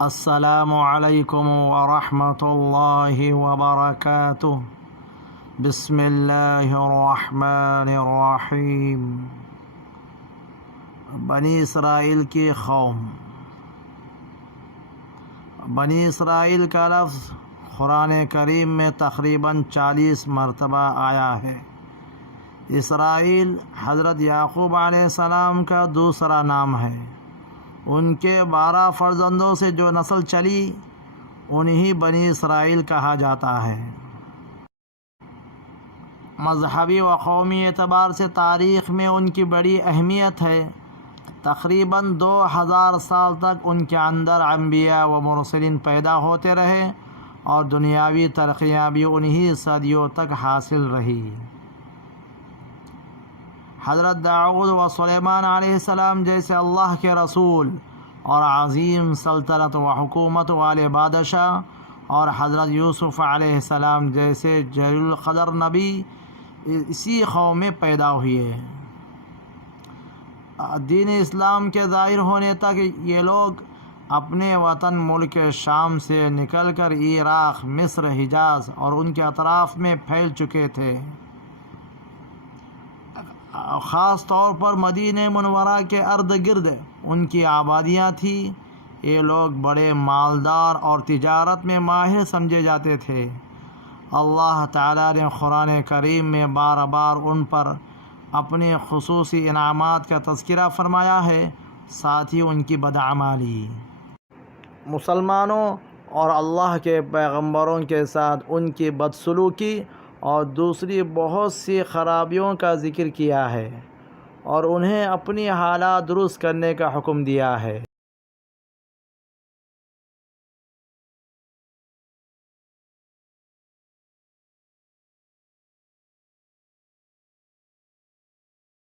السلام علیکم ورحمۃ اللہ وبرکاتہ۔ بسم اللہ الرحمن الرحیم۔ بنی اسرائیل کی قوم۔ بنی اسرائیل کا لفظ قرآن کریم میں تقریباً 40 مرتبہ آیا ہے۔ اسرائیل حضرت یعقوب علیہ السلام کا دوسرا نام ہے۔ ان کے 12 فرزندوں سے جو نسل چلی انہیں بنی اسرائیل کہا جاتا ہے۔ مذہبی و قومی اعتبار سے تاریخ میں ان کی بڑی اہمیت ہے۔ تقریباً 2000 سال تک ان کے اندر انبیاء و مرسلین پیدا ہوتے رہے اور دنیاوی ترقیاں بھی انہی صدیوں تک حاصل رہی۔ حضرت داؤد و سلیمان علیہ السلام جیسے اللہ کے رسول اور عظیم سلطنت و حکومت والے بادشاہ، اور حضرت یوسف علیہ السلام جیسے جلیل القدر نبی اسی قوم میں پیدا ہوئے۔ دین اسلام کے ظاہر ہونے تک یہ لوگ اپنے وطن ملک شام سے نکل کر عراق، مصر، حجاز اور ان کے اطراف میں پھیل چکے تھے۔ خاص طور پر مدینہ منورہ کے ارد گرد ان کی آبادیاں تھیں۔ یہ لوگ بڑے مالدار اور تجارت میں ماہر سمجھے جاتے تھے۔ اللہ تعالیٰ نے قرآن کریم میں بار بار ان پر اپنے خصوصی انعامات کا تذکرہ فرمایا ہے، ساتھ ہی ان کی بدعمالی، مسلمانوں اور اللہ کے پیغمبروں کے ساتھ ان کی بدسلوکی اور دوسری بہت سی خرابیوں کا ذکر کیا ہے، اور انہیں اپنی حالات درست کرنے کا حکم دیا ہے۔